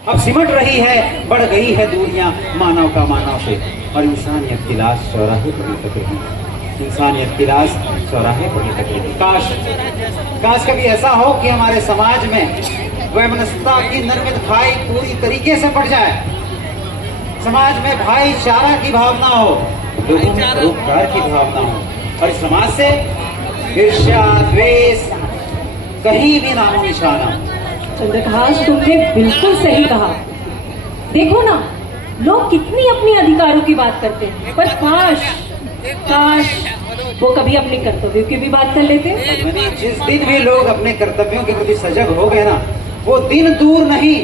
अब सिमट रही है, बढ़ गई है दूरियां मानव का मानव से, और इंसानियत की लाश चौराहे पर लटक रही। इंसानियत की लाश चौराहे पर लटक रही। काश कभी ऐसा हो कि हमारे समाज में वैमनस्यता की निर्मित खाई पूरी तरीके से पड़ जाए। समाज में भाईचारा की भावना हो, लोगों में परोपकार की भावना हो, और समाज से ईर्ष्या द्वेष कहीं भी नामो निशाना। चंद्रकाश, तुमने बिल्कुल सही कहा। देखो ना, लोग कितनी अपने अधिकारों की बात करते हैं, पर काश वो कभी अपने कर्तव्यों की भी बात कर लेते। जिस दिन भी लोग अपने कर्तव्यों के प्रति सजग हो गए ना, वो दिन दूर नहीं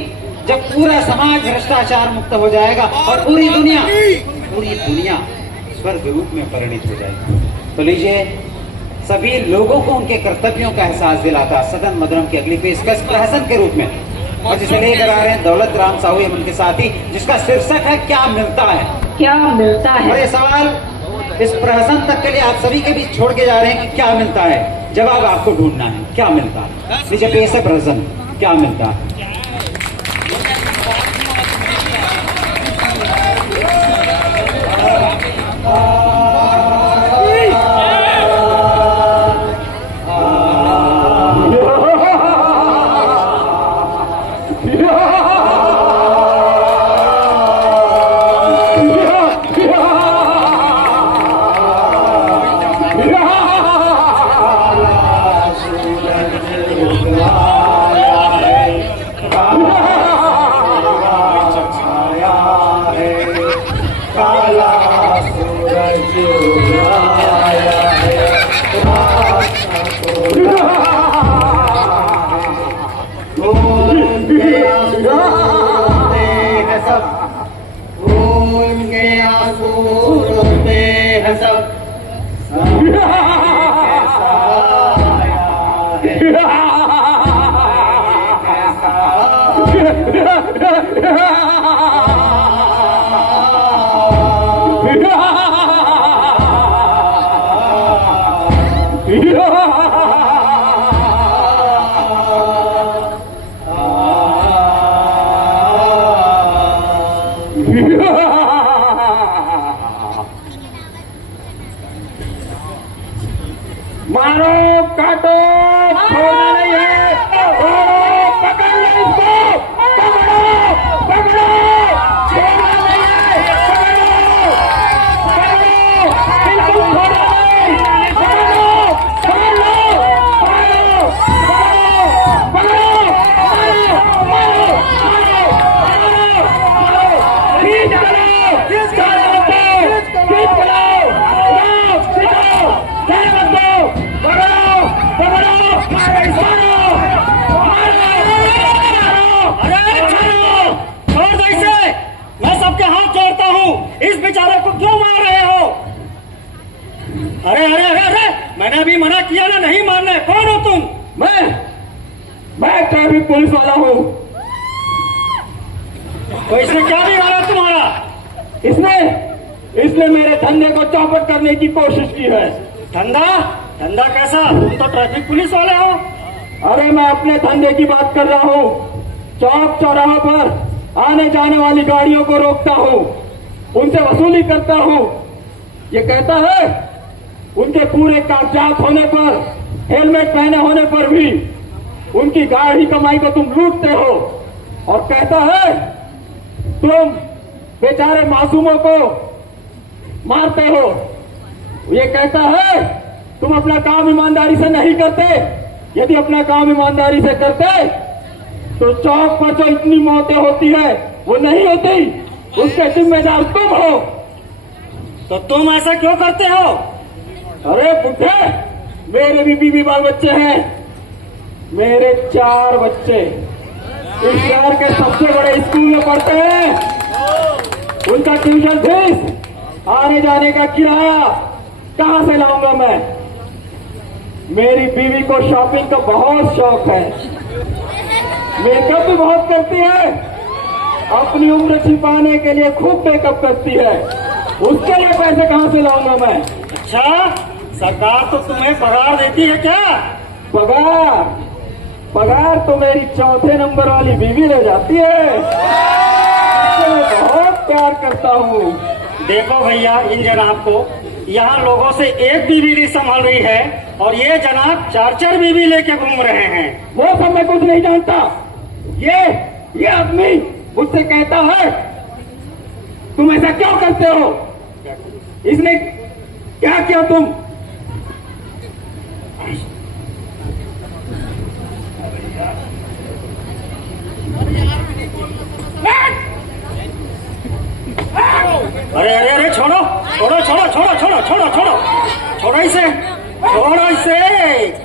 जब पूरा समाज भ्रष्टाचार मुक्त हो जाएगा और पूरी दुनिया स्वर्ग रूप में परिणित हो जाएगी। तो लीजिए, सभी लोगों को उनके कर्तव्यों का एहसास दिलाता सदन मदरम की अगली पेशकश प्रहसन के रूप में, और जिसे लेकर आ रहे हैं दौलत राम साहू एवं उनके साथी, जिसका शीर्षक है क्या मिलता है। क्या मिलता है? और ये सवाल इस प्रहसन तक के लिए आप सभी के बीच छोड़ के जा रहे हैं कि क्या मिलता है। जवाब आपको ढूंढना है, क्या मिलता है। लीजिए पेश है प्रहसन, क्या मिलता है। मारो, काटो, छोड़ना नहीं है। पकड़ लो इसको, पकड़ो, छोड़ना नहीं है, पकड़ो, बिल्कुल छोड़ना नहीं, पकड़ लो, इस बेचारे को क्यों मार रहे हो? अरे अरे अरे अरे, मैंने अभी मना किया ना नहीं मारने। कौन हो तुम? मैं ट्रैफिक पुलिस वाला हूँ। तो इसने क्या बिगाड़ा तुम्हारा? इसने मेरे धंधे को चौपट करने की कोशिश की है। धंधा कैसा? तुम तो ट्रैफिक पुलिस वाले हो। अरे मैं अपने धंधे की बात कर रहा हूँ। चौक चौराहा पर आने जाने वाली गाड़ियों को रोकता हूँ, उनसे वसूली करता हूँ। ये कहता है उनके पूरे कागजात होने पर, हेलमेट पहने होने पर भी उनकी गाड़ी कमाई को तुम लूटते हो, और कहता है तुम बेचारे मासूमों को मारते हो। ये कहता है तुम अपना काम ईमानदारी से नहीं करते। यदि अपना काम ईमानदारी से करते तो चौक पर जो इतनी मौतें होती है वो नहीं होती। उसके जिम्मेदार तुम हो। तो तुम ऐसा क्यों करते हो? अरे बुढ़े, मेरे भी बीवी बाल बच्चे हैं। मेरे 4 बच्चे इस शहर के सबसे बड़े स्कूल में पढ़ते हैं। उनका ट्यूशन फीस, आने जाने का किराया कहां से लाऊंगा मैं? मेरी बीवी को शॉपिंग का बहुत शौक है, मेकअप भी बहुत करती है, अपनी उम्र छिपाने के लिए खूब मेकअप करती है। उसके लिए पैसे कहां से लाऊंगा मैं? अच्छा, सरकार तो तुम्हें पगार देती है क्या? पगार तो मेरी 4थे नंबर वाली बीवी ले जाती है। प्यार करता हूँ। देखो भैया, इन जनाब को यहाँ लोगों से एक बीवी नहीं संभाल रही है और ये जनाब 4-4 बीवी लेके घूम रहे हैं। वो सब मैं कुछ नहीं जानता। ये आदमी मुझसे कहता है तुम ऐसा क्यों करते हो? इसने क्या किया तुम? अरे अरे अरे छोड़ो छोड़ो छोड़ो छोड़ो छोड़ो छोड़ो छोड़ो छोड़ो इसे, छोड़ो इसे।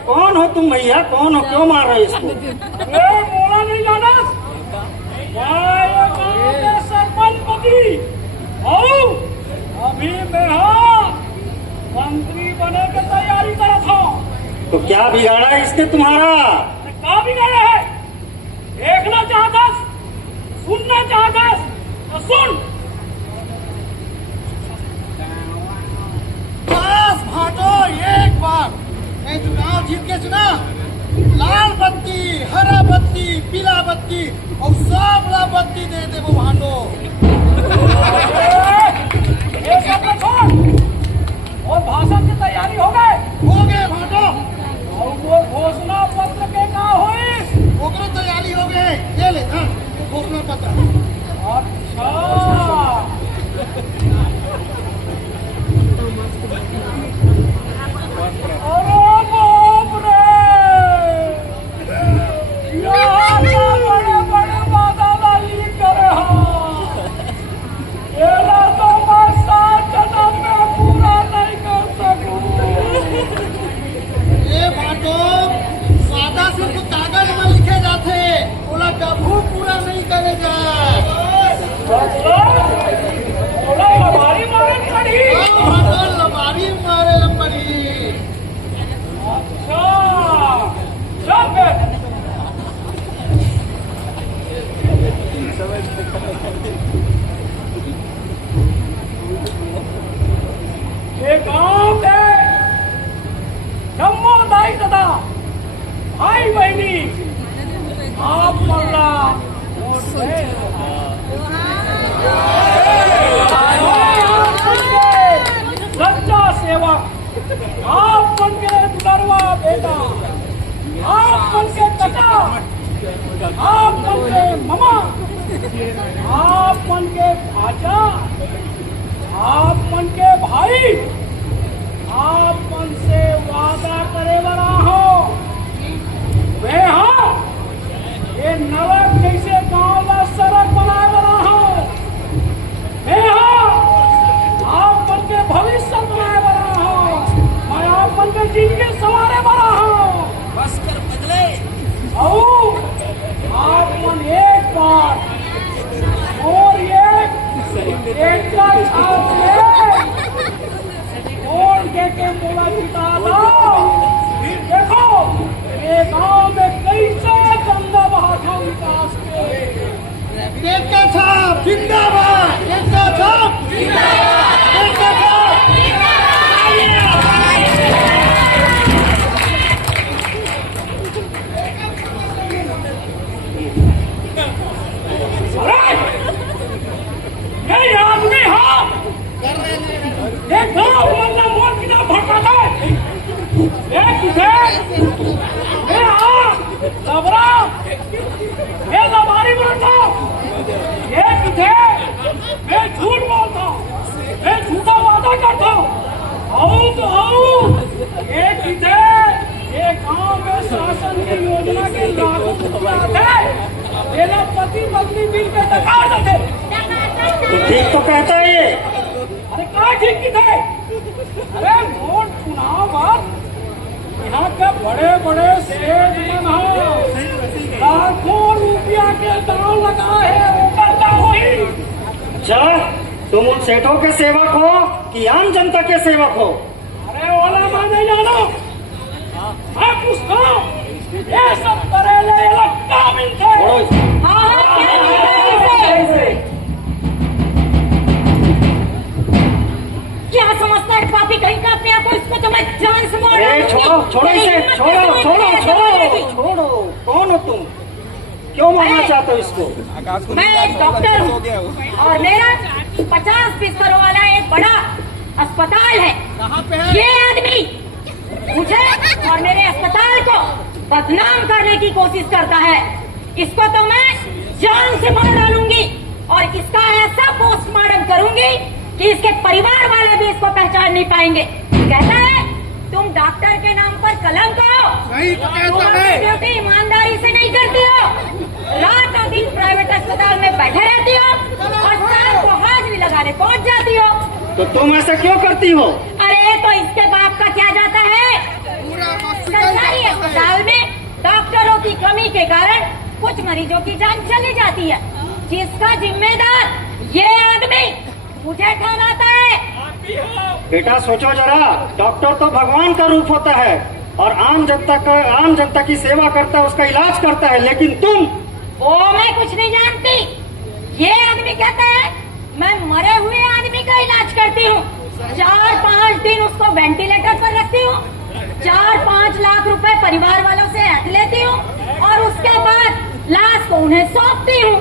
कौन हो तुम भैया, कौन हो, क्यों मार रहे हो इसको? बोला नहीं जाना। सरपंच अभी मैं मंत्री बने की तैयारी कर था। तो क्या बिगाड़ा है इसने तुम्हारा? क्या बिगाड़ा है? देखना चाहता, सुनना चाहता तो सुन। बस भाटो, एक बार मैं चुनाव जीत के चुना, लाल बत्ती, हरा बत्ती, पीला बत्ती और सबला बत्ती दे दे वो भाटो। ये सब छोड़ और भाषण की तैयारी हो गए भाटो। और वो घोषणा पत्र के का हुई? ओकरो तैयारी हो गए। ये ले ना घोषणा पत्र। अच्छा, ये गांव के समुदाय तथा भाई बहनी आप मल्ला सच्चा सेवक, आप बन के दुलरवा बेटा, आप बन के कटा, आप बन के ममा, आप बन के भाजा, आप मन के भाई, आप मन से वादा करे बना हो। वे हाँ, ये नरक जैसे गांव में सड़क बनाए बना हो। वे हाँ, आप मन के भविष्य बनाए बना हो। मैं आप मन के जिंदगी संवारे बना हो। बस कर बदले और आप मन एक बार और एक के बोला जीता दो। देखो ये गांव में कैसे गंगा बहा विकास के। देश का छाप जिंदाबाद, देश का छाप जिंदाबाद, देश का छाप ये आदमी हाँ देखो मतलब मोर की तरफ भटकाता है। ये किसे ये हाँ लबरा ये लबारी बोलता, ये किसे मैं झूठ बोलता, मैं झूठा वादा करता। आओ तो आओ, ये किसे ये गांव में शासन की योजना के लाखों रुपया आते, मेरा पति पत्नी मिल के डकार देते। तो ठीक तो कहता है ये। अरे क्या ठीक की थे? अरे वोट चुनाव बाद यहाँ के बड़े बड़े सेठ लाखों रुपया के दाम लगा है, वो करता वही। अच्छा, तुम उन सेठों के सेवक हो कि आम जनता के सेवक हो? अरे वाला मैं नहीं जानो, मैं पूछता हूँ ये सब करेले लगता मिलते। क्या समझता है पापी कहीं का अपने आप को? इसको तो मैं जान से मार छोड़ो छोड़ो इसे, छोड़ो छोड़ो छोड़ो छोड़ो। कौन हो तुम? क्यों मारना चाहते हो इसको? मैं एक डॉक्टर हूँ और मेरा 50 बिस्तरों वाला एक बड़ा अस्पताल है। कहाँ पे है? ये आदमी मुझे और मेरे अस्पताल को बदनाम करने की कोशिश करता है। इसको तो मैं जान से मार डालूंगी और इसका ऐसा पोस्टमार्टम करूंगी कि इसके परिवार वाले भी इसको पहचान नहीं पाएंगे। कहता है तुम डॉक्टर के नाम पर कलंक हो, सही तो कहता तुम है। अपनी ड्यूटी ईमानदारी से नहीं करती हो, रात और दिन प्राइवेट अस्पताल में बैठे रहती हो और शाम को हाजिरी लगाने पहुंच जाती हो। तो तुम ऐसा क्यों करती हो? अरे तो इसके बाप का क्या जाता है? पूरा हॉस्पिटल सरकारी अस्पताल में डॉक्टरों की कमी के कारण कुछ मरीजों की जान चली जाती है, जिसका जिम्मेदार ये आदमी मुझे ठहराता है। बेटा सोचो जरा, डॉक्टर तो भगवान का रूप होता है और आम जनता की सेवा करता है, उसका इलाज करता है, लेकिन तुम वो मैं कुछ नहीं जानती। ये आदमी कहता है मैं मरे हुए आदमी का इलाज करती हूँ, 4-5 दिन उसको वेंटिलेटर पर रखती हूँ, 4-5 लाख रुपए परिवार वालों से हट लेती हूँ और उसके बाद लाश को उन्हें सौंपती हूँ।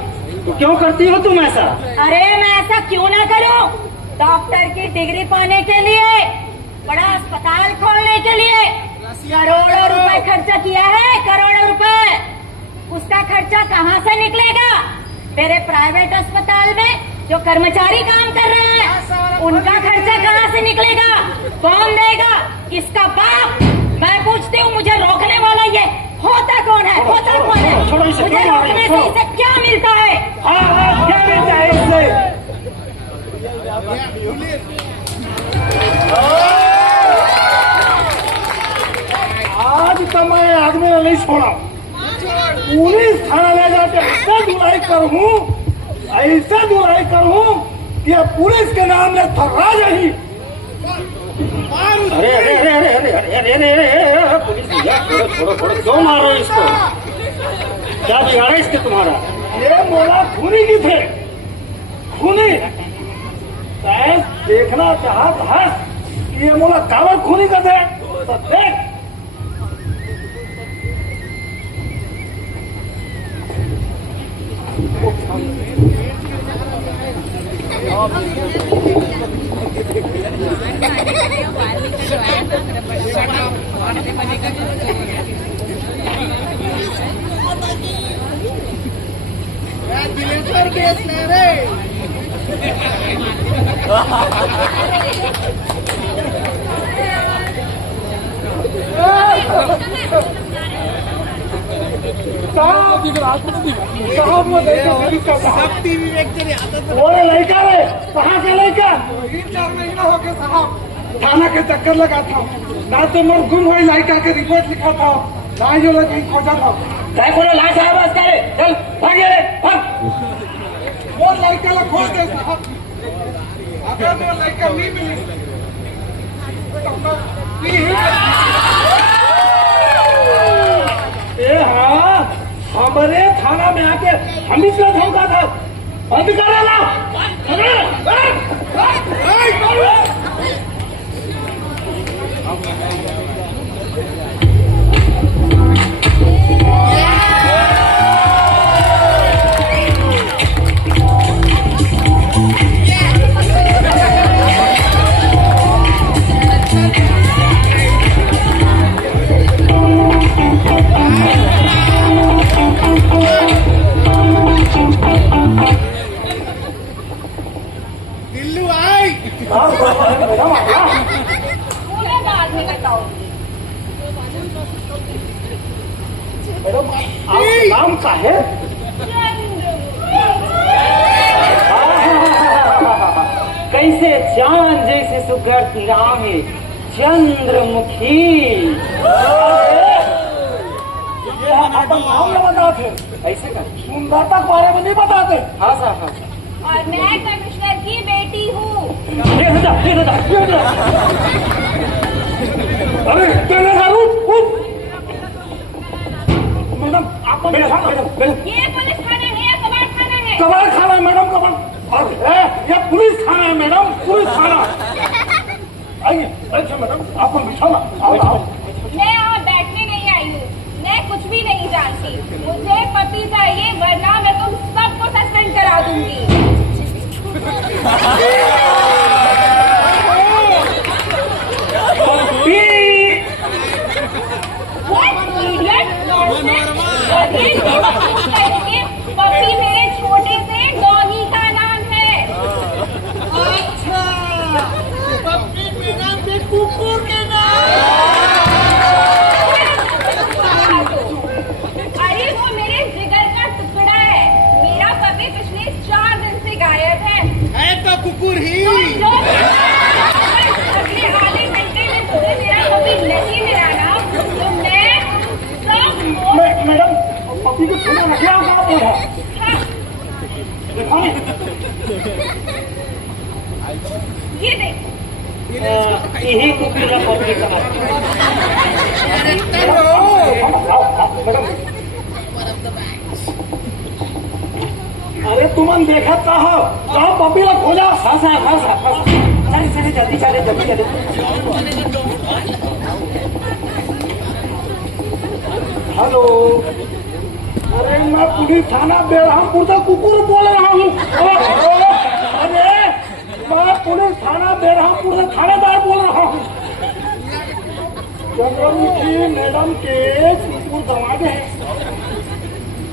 तो क्यों करती हो तुम ऐसा? अरे मैं ऐसा क्यों ना करूं? डॉक्टर की डिग्री पाने के लिए, बड़ा अस्पताल खोलने के लिए करोड़ों रुपए खर्चा किया है, करोड़ों रुपए। उसका खर्चा कहाँ से निकलेगा? मेरे प्राइवेट अस्पताल में जो कर्मचारी काम कर रहे हैं उनका खर्चा कहाँ से निकलेगा? कौन देगा? इसका बाप। मैं पूछती हूँ मुझे रोकने वाला ये होता कौन है? होता कौन है? छोड़ो इसे, मुझे क्यों मार रही रोकने हो? से इसे क्या मिलता है? हाँ क्या मिलता है इससे? आज तो मैं आदमी ने नहीं छोड़ा, पुलिस थाना ले जाके ऐसा धुलाई करूँ, ऐसा धुलाई करूँ कि अब पुलिस के नाम में थर्रा जाही। अरे अरे अरे अरे अरे अरे अरे अरे पुलिस भैया, छोड़ो छोड़ो, क्यों मार रहे हो इसको? क्या बिगाड़ा इसके तुम्हारा? ये मोला खूनी की थे, खूनी तैस देखना चाहत है कि ये मोला कावर खूनी का थे, तो देख। दिलेश्वर केस ले रे। शक्ति विवेक तेरी आदत ओरे लड़का रे, कहाँ का लड़का? 3-4 महीना हो गए साहब। थाना के चक्कर लगा था, ना तो मैं गुम हुई लड़का के रिपोर्ट लिखा था, ना जो लड़की खोजा था। क्या बोलो लाश आवाज करे, चल भागे रे, भाग। वो लड़का ला खोज दे साहब। अगर वो लड़का नहीं मिले तो ए हाँ, हमारे थाना में आके हम इसका धोखा था, बंद करा ना। दिल्लू आई। उन्हें बाद में बताओ। मैडम आप नाम का है? कैसे चांद जैसे सुघर नाम है, चंद्रमुखी। ये अपन नाम न बताते, ऐसे का सुंदरता के बारे में नहीं बताते। हाँ साहब, हाँ। और मैं कमिश्नर की बेटी हूँ। अरे तेरे मैडम आप ये पुलिस थाना है या कबाड़ खाना है? कबाड़ खाना है मैडम, कबाड़। अरे ये पुलिस थाना है मैडम, पुलिस थाना। आइए बैठिए मैडम, आपको बिठाना। आओ आओ। मैं यहाँ बैठने नहीं आई हूँ, मैं कुछ भी नहीं जानती, मुझे पति चाहिए वरना मैं तुम सबको सस्पेंड करा दूंगी। पपी मेरे छोटे से डॉगी का नाम है। अच्छा, पप्पी मैडम के कुकुर के नाम। अरे वो मेरे जिगर का टुकड़ा है। मेरा पपी पिछले 4 दिन से गायब है। तो कुकुर ही। अगले आधे घंटे में मुझे मेरा पपी नहीं मिला ना तो मैं सब मैडम पपी को छूना मत, क्या कहा बोल रहा? ये देख यही कुकुर का पपी का अरे तुमन देखा कहा पपी ला खोजा। हाँ साहब, हाँ साहब, चले चले जल्दी चले जल्दी चले। हेलो, अरे मैं पुलिस थाना बेरहमपुर से कुकुर बोल रहा हूँ। अरे मैं पुलिस थाना बेरहमपुर से थानेदार बोल रहा हूँ। चंद्रमुखी मैडम के कुकुर दरवाजे हैं,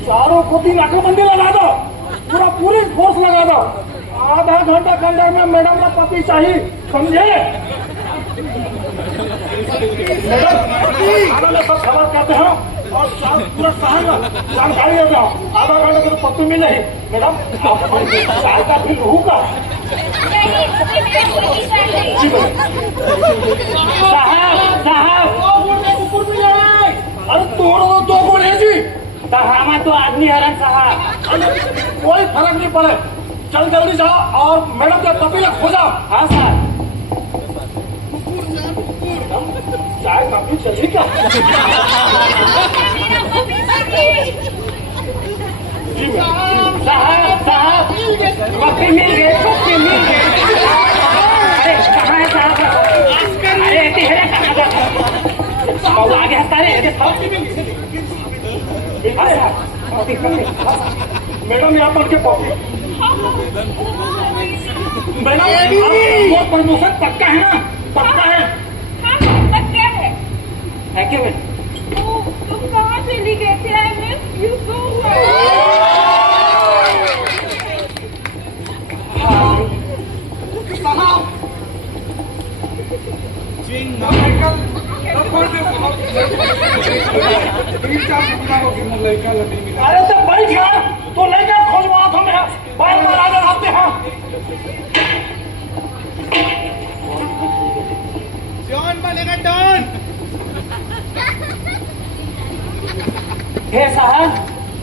चारों को 3 नाकाबंदी लगा दो, पूरा पुलिस फोर्स लगा दो। आधा घंटा के अंदर में मैडम का पति चाहिए, समझे? मैडम थाना में सब खबर करते हैं और पूरा शहर में जानकारी हो जाओ। आधा घंटे के तो पत्ती मिल रही मैडम, चाय का भी होगा। साहब साहब कुकुर मिल रहा। अरे तोड़ दो कौन है जी? हमें तो आदमी हरण साहब। कोई फर्क नहीं पड़े, चल जल्दी जाओ और मैडम के पपी को खोजाओ। हाँ सर। चाय काफी चली क्या? साहब साहब पपी मिल गए, पपी मिल गए। अरे कहाँ है साहब? अरे तेरा कहाँ था? आगे हंसता है। मैडम यहाँ पर के पपी मैडम वो प्रमोशन पक्का है ना? पक्का है? हाँ पक्का है। क्या मैडम? तुम कहाँ चली गए थे? I miss you so much. अरे तो बैठ गया तो लेकर खोजवा था मैं बार बार आगे आते हैं। जॉन बनेगा डॉन। हे साहब,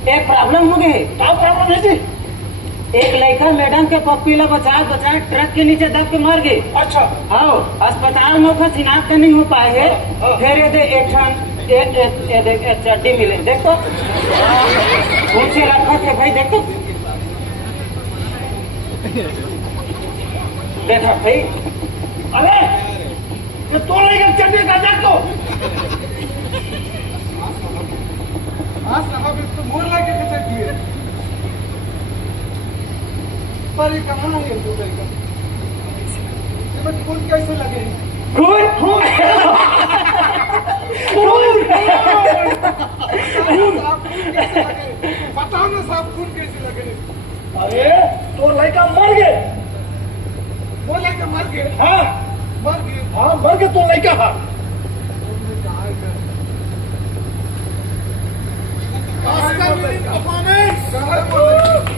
एक प्रॉब्लम हो गई। क्या प्रॉब्लम है जी? एक लड़का मैडम के पप्पी ला बचा ट्रक के नीचे दब के मर गई। अच्छा। आओ अस्पताल में ओकर शिनाख्त नहीं हो पाए है। फिर ये एक चड्डी मिले, देखो उनसे रखा थे भाई, देखो देखा भाई। अरे ये तो लेकर चड्डी का देखो। हाँ साहब, इसको मोर लाके कैसे दिए? पर ये कहाँ है ये दूध का? खून कैसे लगे? खून खून बताओ ना साहब, खून कैसे लगे? अरे तो लड़का मर गए। वो लड़का मर गए? हाँ मर गए। हाँ मर गए तो लड़का। हाँ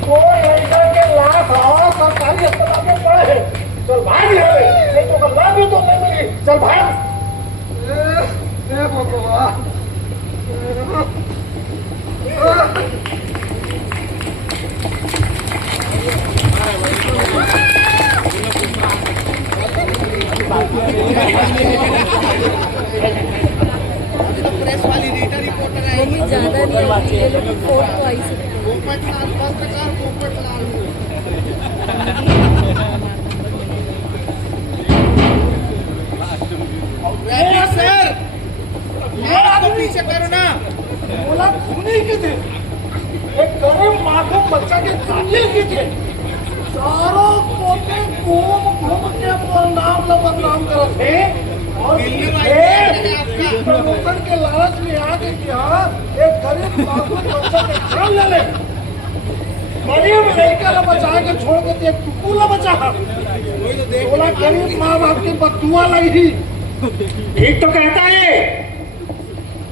वो लड़का के लाश और सरकारी अस्पताल में पड़े है। चल भाग नहीं तो लाभ भी तो नहीं मिली। चल भाग। भगवान, प्रेस वाली रीटा रिपोर्टर है। ज्यादा नहीं ये लोग फोटो आई सकते पोपट लाल पत्रकार पोपट लाल। वकील की थे चारों पोते घूम घूम के अपना नाम न बदनाम करत थे और प्रमोशन के लालच में आके क्या एक गरीब मासूम बच्चा के जान ले ले गरीब लड़का ला बचा के छोड़ के एक टुकू ला बचा बोला गरीब माँ बाप की बदुआ लगी। ठीक तो कहता है ये।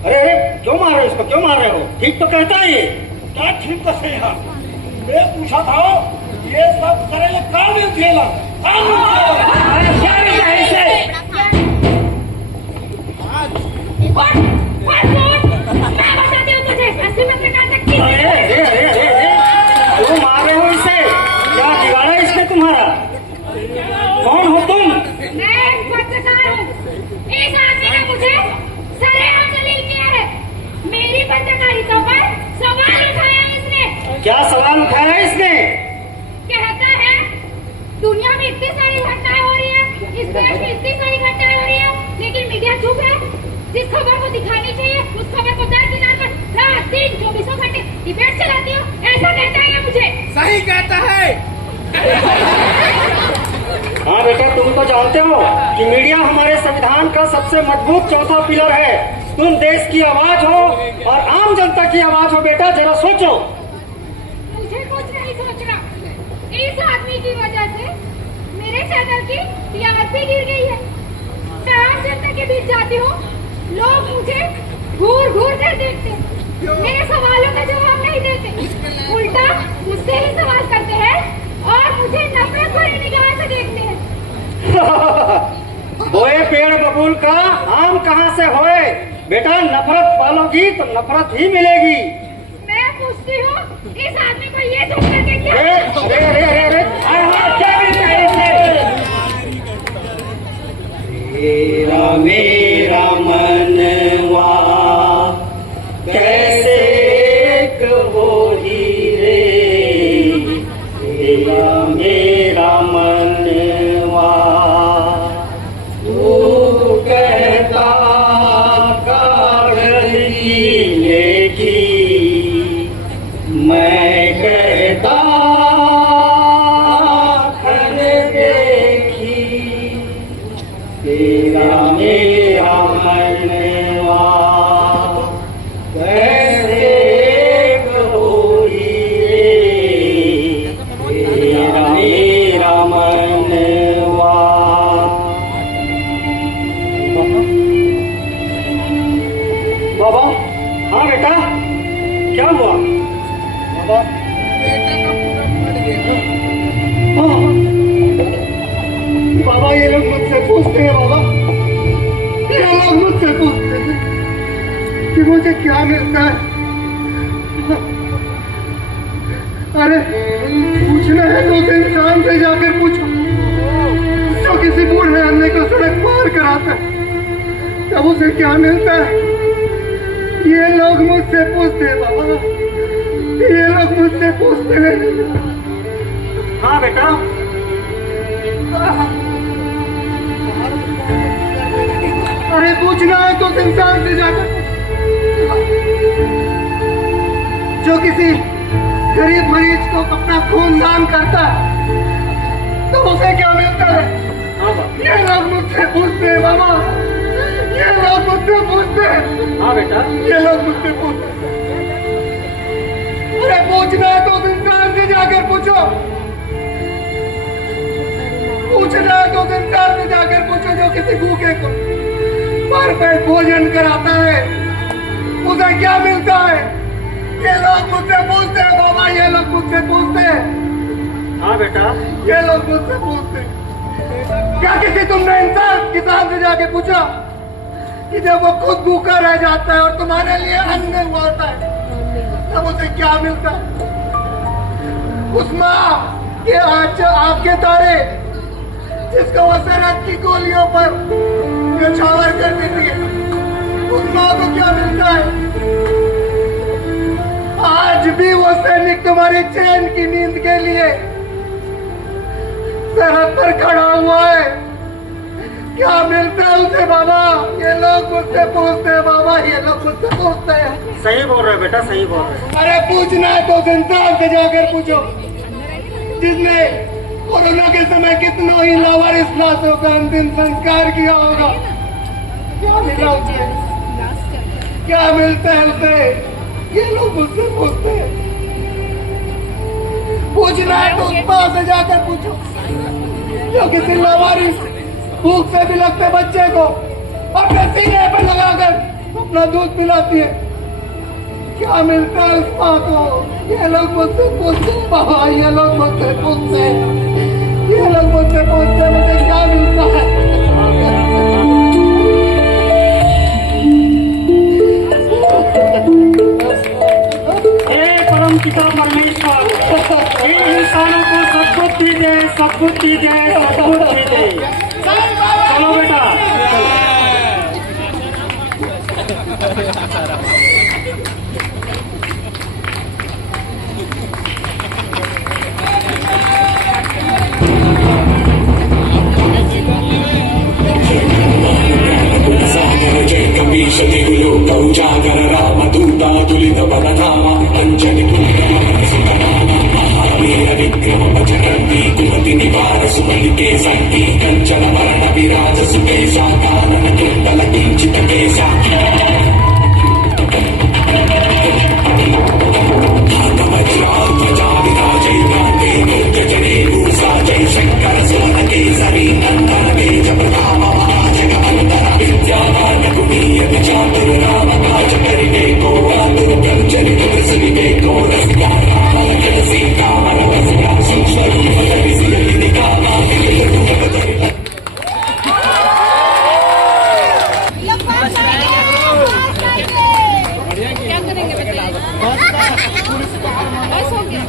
अरे अरे क्यों मार रहे हो इसको, क्यों मार रहे हो? ठीक तो कहता है ये। क्या ठीक तो सही है। मैं पूछा था ये सब करेले काम नहीं खेला अरे क्या मिलता है इससे? अरे अरे अरे अरे अरे क्यों मार रहे हो इसे? क्या बिगाड़ा इसने तुम्हारा? कौन हो तुम? मैं एक पत्रकार हूँ। इस आदमी ने मुझे सरेआम जलील किया है। मेरी पत्रकारिता पर सवाल उठाया इसने। क्या सवाल उठाया इसने? कहता है दुनिया में इतनी सारी घटनाएं हो रही है, इस देश में इतनी सारी घटनाएं हो रही है, लेकिन मीडिया चुप है। जिस खबर को दिखानी चाहिए उस खबर को दरकिनार कर रात दिन 24 घंटे डिबेट चलाती हो, ऐसा कहता है मुझे। सही कहता है। हाँ बेटा, तुम तो जानते हो कि मीडिया हमारे संविधान का सबसे मजबूत चौथा पिलर है। तुम देश की आवाज हो और आम जनता की आवाज हो। बेटा जरा सोचो। मुझे कुछ नहीं सोचना। इस आदमी की वजह से मेरे चैनल की टीआरपी गिर गई है। मैं आम जनता के बीच जाती हूँ, लोग मुझे घूर घूर कर देखते हैं, मेरे सवालों का जवाब नहीं देते, उल्टा मुझसे ही सवाल करते हैं और मुझे नफरत भरी निगाह से देखते हैं। बोए पेड़ बबूल का आम कहाँ से होए? बेटा नफरत पालोगी तो नफरत ही मिलेगी। मैं पूछती हूँ इस आदमी को ये सब करके क्या? अरे अरे अरे अरे अरे क्या मिलता है इससे? मेरा मेरा मनवा कैसे कहो हीरे, मेरा मेरा मनवा तू कहता कागज की, मैं कहता कर देखी, तेरा मेरा मनवा कैसे कहो हीरे, तेरा मेरा मनवा। बाबा, हाँ बेटा, क्या हुआ? बाबा, बाबा ये लोग मुझसे पूछते हैं, बाबा ये लोग मुझसे पूछते हैं कि मुझे क्या मिलता है। अरे पूछना है तो उस इंसान से जाकर पूछो जो किसी बूढ़े अन्य को सड़क पार कराता है, तब उसे क्या मिलता है। ये लोग मुझसे पूछते हैं बाबा, ये लोग मुझसे पूछते हैं। हाँ बेटा, अरे पूछना है तो उस इंसान से जाकर जो किसी गरीब मरीज को अपना खून दान करता है, तो उसे क्या मिलता है। ये लोग मुझसे पूछते हैं बाबा, ये लोग मुझसे पूछते हैं। हाँ बेटा, ये लोग मुझसे पूछते हैं। अरे पूछना है तो उस इंसान से जाकर पूछो, पूछना है तो उस इंसान से जाकर पूछो जो किसी भूखे को भरपेट भोजन कराता है, उसे क्या मिलता है। ये लोग मुझसे पूछते हैं बाबा, ये लोग मुझसे पूछते हैं। हाँ बेटा, ये लोग मुझसे पूछते हैं। क्या किसी तुमने इंसान किसान से जाके पूछा कि जब वो खुद भूखा रह जाता है और तुम्हारे लिए अन्न उगाता है, तब उसे क्या मिलता है। उस माँ के आपके तारे जिसको वो सरहद की गोलियों पर न्यौछावर कर देती है, उस माँ को क्या मिलता है। आज भी वो सैनिक तुम्हारी चैन की नींद के लिए सरहद पर खड़ा हुआ है, क्या मिलता है उसे बाबा। ये लोग मुझसे पूछते हैं बाबा, ये लोग मुझसे पूछते हैं। सही बोल रहे बेटा, सही बोल रहे। अरे पूछना है तो उस इंसान से जाकर पूछो जिसने कोरोना के समय कितनों ही लावारिस लाशों का अंतिम संस्कार किया होगा। क्या मिला उसे? क्या मिलता है उसे? ये लोग मुझसे पूछते हैं। पूछना है तो उस पास से जाकर पूछो जो किसी लावारिस भूख से भी लगते बच्चे को अपने सीने पर लगाकर अपना दूध पिलाती है। क्या मिलता है उस माँ को? ये लोग मुझसे पूछते हैं बाबा, ये लोग मुझसे पूछते हैं, ये लोग मुझसे पूछते हैं मुझे क्या मिलता है। हे परम पिता परमेश्वर, इन इंसानों को सब कुछ दीजिए, सब कुछ दीजिए, सब कुछ दीजिए। चलो बेटा। కవీశతిగులు కౌజాగర రామ దూత తులిత బలధామ అంజని మహావీర విక్రమ భజనంతి కుమతి నివార సుమలికే సంతి కంచన మరణ విరాజ సుకేశ కానన కుండల కించిత కేశ ధ్వజా విరాజై కాంతే గజనే భూసా జై శంకర సుమన కేసరి నందన తేజ ప్రతామ మహాజగవందన విద్యామాన గుణీయ విచాతుర రామ కాజ కరివేకో ఆతురు కంచరి కుదసరివేకో రస్కార సీతామర వస్య సుస్వరూప విసియలి కామ क्या करेंगे बताइए? बस हो गया।